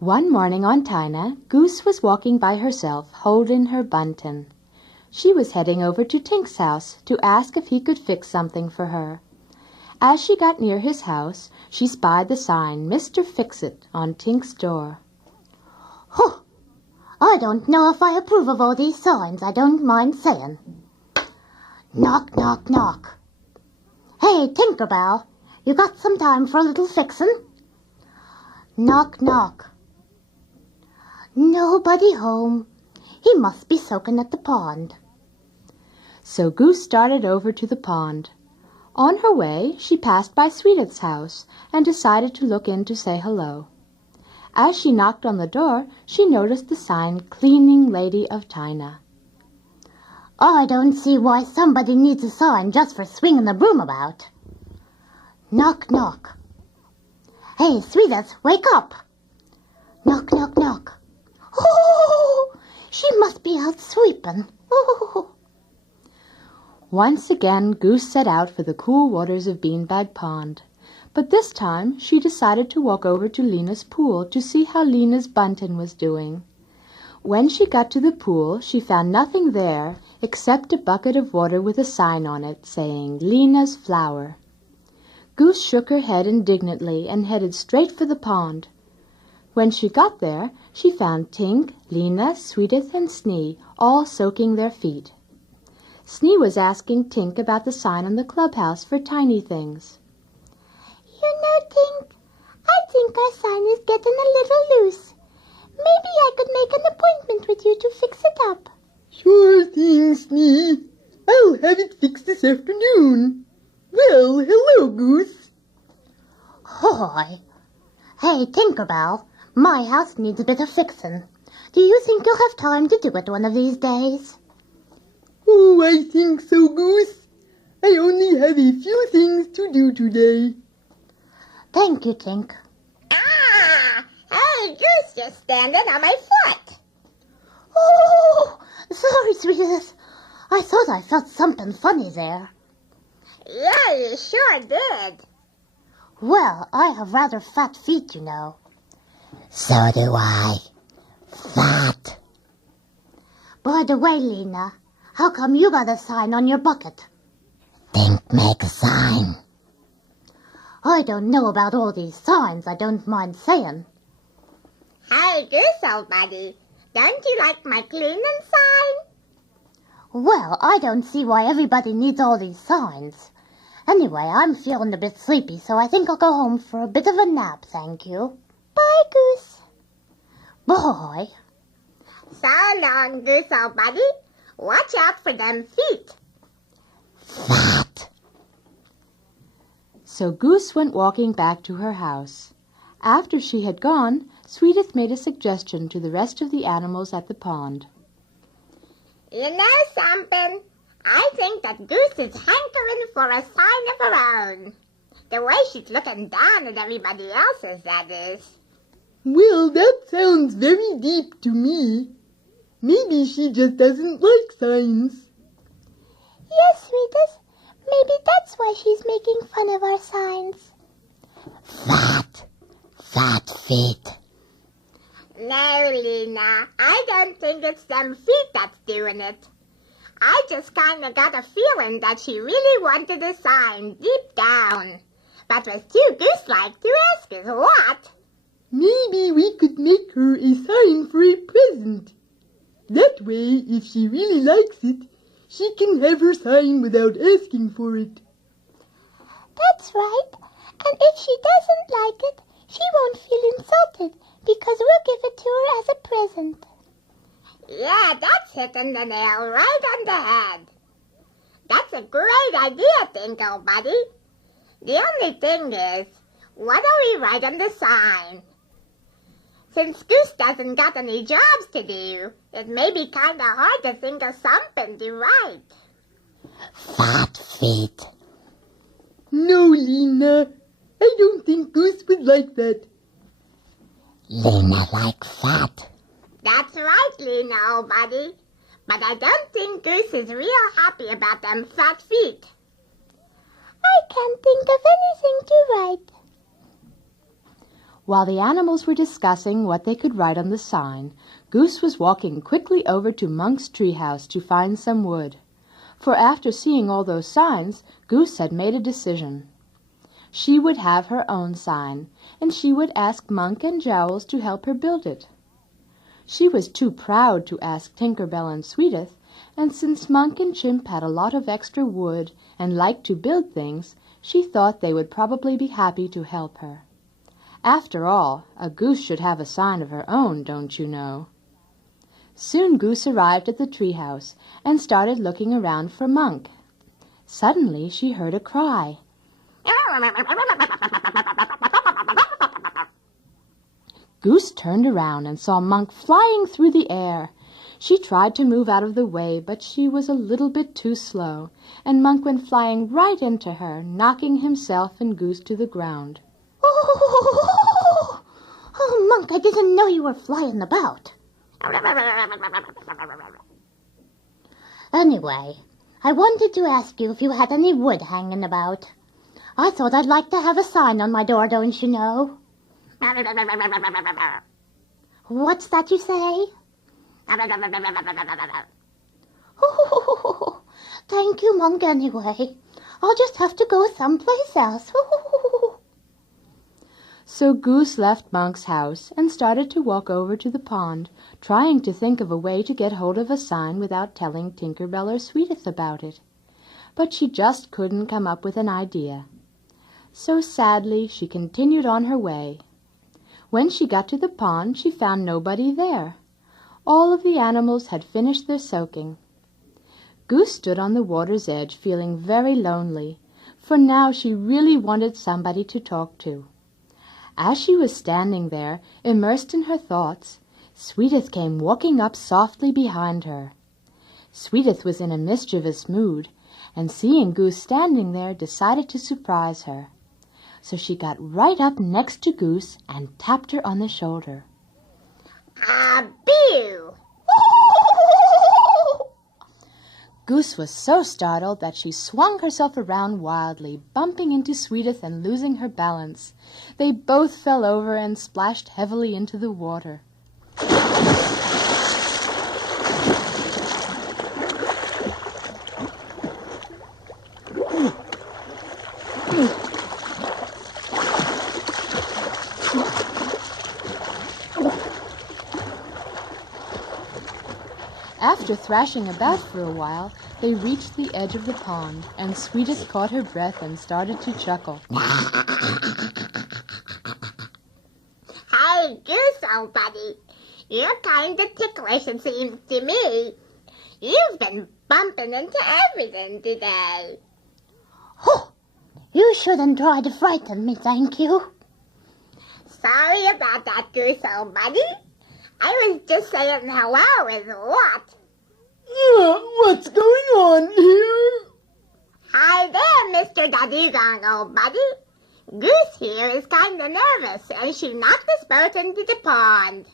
One morning on Tina, Goose was walking by herself, holding her buntin. She was heading over to Tink's house to ask if he could fix something for her. As she got near his house, she spied the sign, Mr. Fix-It, on Tink's door. "Huh! I don't know if I approve of all these signs, I don't mind saying. Knock, knock, knock. Hey, Tinkerbell, you got some time for a little fixin'? Knock, knock. Nobody home. He must be soaking at the pond." So Goose started over to the pond. On her way, she passed by Swedith's house and decided to look in to say hello. As she knocked on the door, she noticed the sign, Cleaning Lady of Tina. "I don't see why somebody needs a sign just for swinging the broom about." Knock, knock. "Hey, Swedith, wake up." Knock, knock, knock. Oh, she must be out sweeping. Oh. Once again, Goose set out for the cool waters of Beanbag Pond. But this time, she decided to walk over to Lena's pool to see how Lena's buntin was doing. When she got to the pool, she found nothing there except a bucket of water with a sign on it saying, Lena's Flower. Goose shook her head indignantly and headed straight for the pond. When she got there, she found Tink, Lena, Swedith, and Snee all soaking their feet. Snee was asking Tink about the sign on the clubhouse for tiny things. "You know, Tink, I think our sign is getting a little loose. Maybe I could make an appointment with you to fix it up." "Sure thing, Snee. I'll have it fixed this afternoon. Well, hello, Goose." "Hoy. Hey, Tinkerbell, my house needs a bit of fixing. Do you think you'll have time to do it one of these days?" "Oh, I think so, Goose. I only have a few things to do today." "Thank you, Tink." Ah! Hey, Goose, you're standing on my foot. Oh, sorry, Swedith. I thought I felt something funny there. Yeah, you sure did. Well, I have rather fat feet, you know. So do I. Fat. By the way, Lena, how come you got a sign on your bucket? Think make a sign. I don't know about all these signs, I don't mind saying. Hey, Goose, old buddy, don't you like my cleaning sign? Well, I don't see why everybody needs all these signs. Anyway, I'm feeling a bit sleepy, so I think I'll go home for a bit of a nap, thank you. Bye, Goose. Bye. So long, Goose, old buddy. Watch out for them feet. Fat. So Goose went walking back to her house. After she had gone, Swedith made a suggestion to the rest of the animals at the pond. You know something? I think that Goose is hankering for a sign of her own. The way she's looking down at everybody else's, that is. Well, that sounds very deep to me. Maybe she just doesn't like signs. Yes, Swedith. Maybe that's why she's making fun of our signs. Fat. Fat feet. No, Lena, I don't think it's them feet that's doing it. I just kind of got a feeling that she really wanted a sign deep down. But was too goose-like to ask us what. Maybe we could make her a sign for a present. That way, if she really likes it, she can have her sign without asking for it. That's right. And if she doesn't like it, she won't feel insulted because we'll give it to her as a present. Yeah, that's hitting the nail right on the head. That's a great idea, Tinkle, buddy. The only thing is, what do we write on the sign? Since Goose doesn't got any jobs to do, it may be kind of hard to think of something to write. Fat feet. No, Lena. I don't think Goose would like that. Lena like fat. That's right, Lena, old buddy. But I don't think Goose is real happy about them fat feet. I can't think of anything to write. While the animals were discussing what they could write on the sign, Goose was walking quickly over to Monk's treehouse to find some wood. For after seeing all those signs, Goose had made a decision. She would have her own sign, and she would ask Monk and Jowls to help her build it. She was too proud to ask Tinker Bell and Swedith, and since Monk and Chimp had a lot of extra wood and liked to build things, she thought they would probably be happy to help her. After all, a goose should have a sign of her own, don't you know? Soon Goose arrived at the treehouse and started looking around for Monk. Suddenly she heard a cry. Goose turned around and saw Monk flying through the air. She tried to move out of the way, but she was a little bit too slow, and Monk went flying right into her, knocking himself and Goose to the ground. Oh, Monk, I didn't know you were flying about. Anyway, I wanted to ask you if you had any wood hanging about. I thought I'd like to have a sign on my door, don't you know? What's that you say? Oh, thank you, Monk, anyway. I'll just have to go someplace else. So Goose left Monk's house and started to walk over to the pond, trying to think of a way to get hold of a sign without telling Tinker Bell or Swedith about it. But she just couldn't come up with an idea. So sadly she continued on her way. When she got to the pond, she found nobody there. All of the animals had finished their soaking. Goose stood on the water's edge feeling very lonely, for now she really wanted somebody to talk to. As she was standing there, immersed in her thoughts, Swedith came walking up softly behind her. Swedith was in a mischievous mood, and seeing Goose standing there, decided to surprise her. So she got right up next to Goose and tapped her on the shoulder. Boo! Goose was so startled that she swung herself around wildly, bumping into Swedith and losing her balance. They both fell over and splashed heavily into the water. After thrashing about for a while, they reached the edge of the pond, and Swedith caught her breath and started to chuckle. Hey, Goose, old buddy. You're kind of ticklish, it seems to me. You've been bumping into everything today. Oh, you shouldn't try to frighten me, thank you. Sorry about that, Goose, old buddy. I was just saying hello is what? What's going on here? Hi there, Mr. Dudugong, old buddy. Goose here is kind of nervous, and she knocked us both into the pond.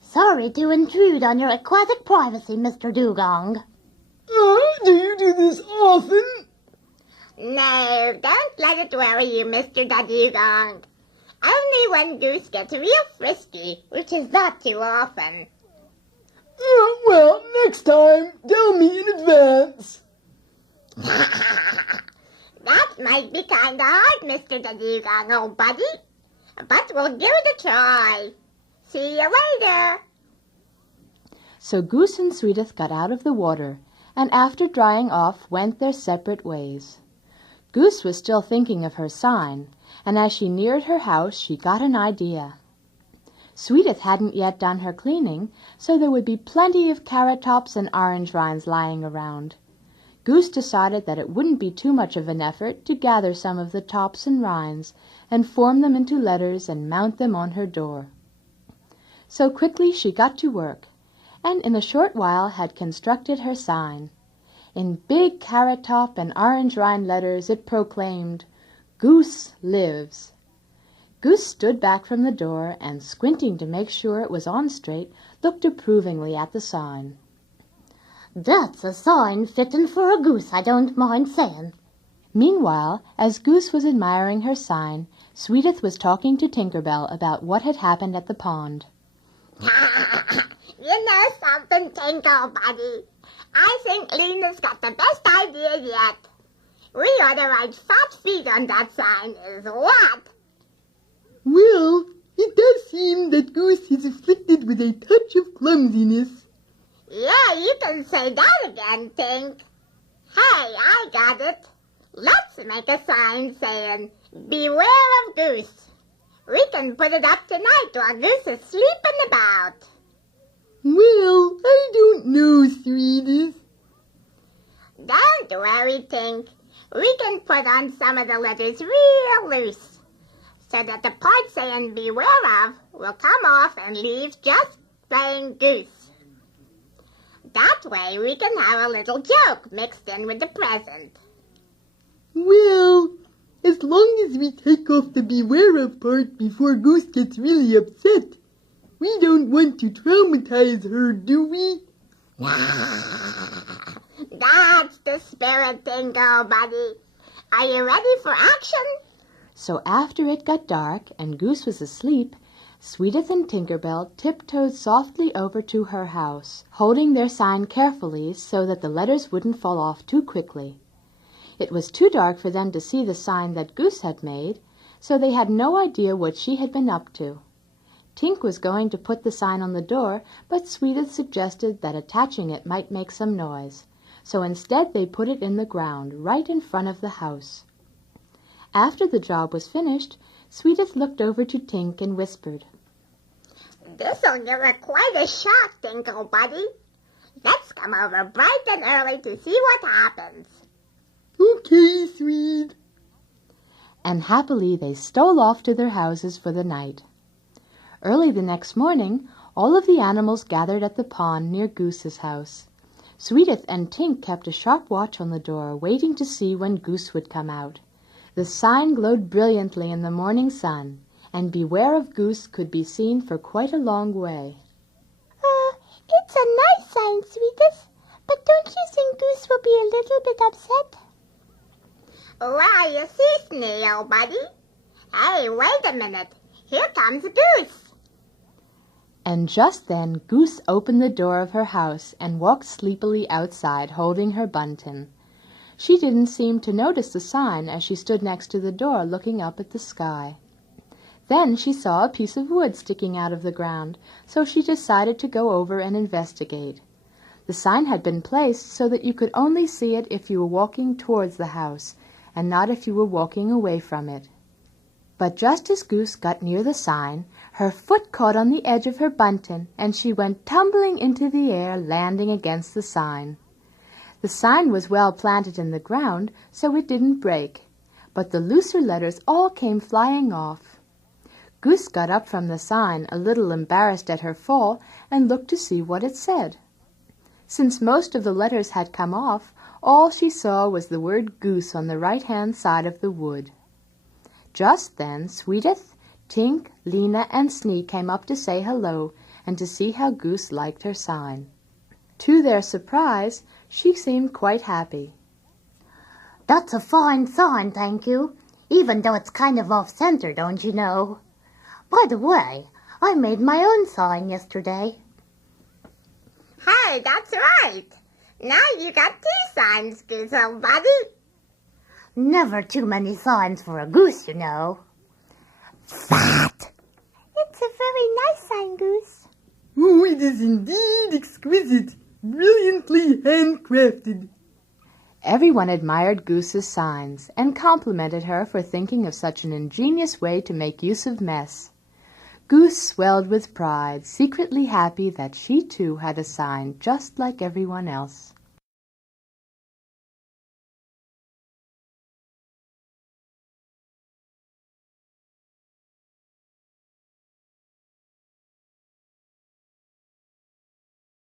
Sorry to intrude on your aquatic privacy, Mr. Dugong. Do you do this often? No, don't let it worry you, Mr. Dudugong. Only when Goose gets real frisky, which is not too often. Well, next time, tell me in advance. That might be kind of hard, Mr. Dudugong, old buddy. But we'll give it a try. See you later. So Goose and Swedith got out of the water, and after drying off, went their separate ways. Goose was still thinking of her sign, and as she neared her house, she got an idea. Swedith hadn't yet done her cleaning, so there would be plenty of carrot tops and orange rinds lying around. Goose decided that it wouldn't be too much of an effort to gather some of the tops and rinds and form them into letters and mount them on her door. So quickly she got to work, and in a short while had constructed her sign. In big carrot top and orange rind letters it proclaimed, "Goose lives." Goose stood back from the door and, squinting to make sure it was on straight, looked approvingly at the sign. That's a sign fitting for a goose, I don't mind saying. Meanwhile, as Goose was admiring her sign, Swedith was talking to Tinker Bell about what had happened at the pond. You know something, Tinkle Buddy? I think Lena's got the best idea yet. We ought to write fat feet on that sign, is what? Well, it does seem that Goose is afflicted with a touch of clumsiness. Yeah, you can say that again, Tink. Hey, I got it. Let's make a sign saying, "Beware of Goose." We can put it up tonight while Goose is sleeping about. Well, I don't know, Swedith. Don't worry, Tink. We can put on some of the letters real loose, so that the part saying "beware of" will come off and leave just plain Goose. That way we can have a little joke mixed in with the present. Well, as long as we take off the beware of part before Goose gets really upset, we don't want to traumatize her, do we? That's the spirit, Tingle Buddy. Are you ready for action? So after it got dark and Goose was asleep, Swedith and Tinker Bell tiptoed softly over to her house, holding their sign carefully so that the letters wouldn't fall off too quickly. It was too dark for them to see the sign that Goose had made, so they had no idea what she had been up to. Tink was going to put the sign on the door, but Swedith suggested that attaching it might make some noise, so instead they put it in the ground, right in front of the house. After the job was finished, Swedith looked over to Tink and whispered, "This'll give her quite a shock, Tinkle Buddy. Let's come over bright and early to see what happens." Okay, Swede. and happily they stole off to their houses for the night. Early the next morning, all of the animals gathered at the pond near Goose's house. Swedith and Tink kept a sharp watch on the door, waiting to see when Goose would come out. The sign glowed brilliantly in the morning sun, and "Beware of Goose" could be seen for quite a long way. It's a nice sign, Swedith, but don't you think Goose will be a little bit upset? Well, you see, Snail Buddy. Hey, wait a minute. Here comes Goose. And just then Goose opened the door of her house and walked sleepily outside, holding her bunting. She didn't seem to notice the sign as she stood next to the door looking up at the sky. Then she saw a piece of wood sticking out of the ground, so she decided to go over and investigate. The sign had been placed so that you could only see it if you were walking towards the house, and not if you were walking away from it. But just as Goose got near the sign, her foot caught on the edge of her bunting, and she went tumbling into the air, landing against the sign. The sign was well planted in the ground, so it didn't break, but the looser letters all came flying off. Goose got up from the sign, a little embarrassed at her fall, and looked to see what it said. Since most of the letters had come off, all she saw was the word Goose on the right-hand side of the wood. Just then Swedith, Tink, Lena, and Snee came up to say hello and to see how Goose liked her sign. To their surprise, she seemed quite happy. That's a fine sign, thank you, even though it's kind of off-center, don't you know? By the way, I made my own sign yesterday. Hey, that's right. Now you got 2 signs, Goose, old buddy. Never too many signs for a goose, you know. Fat. It's a very nice sign, Goose. Oh, it is indeed exquisite, brilliantly handcrafted. Everyone admired Goose's signs and complimented her for thinking of such an ingenious way to make use of mess. Goose swelled with pride, secretly happy that she too had a sign just like everyone else.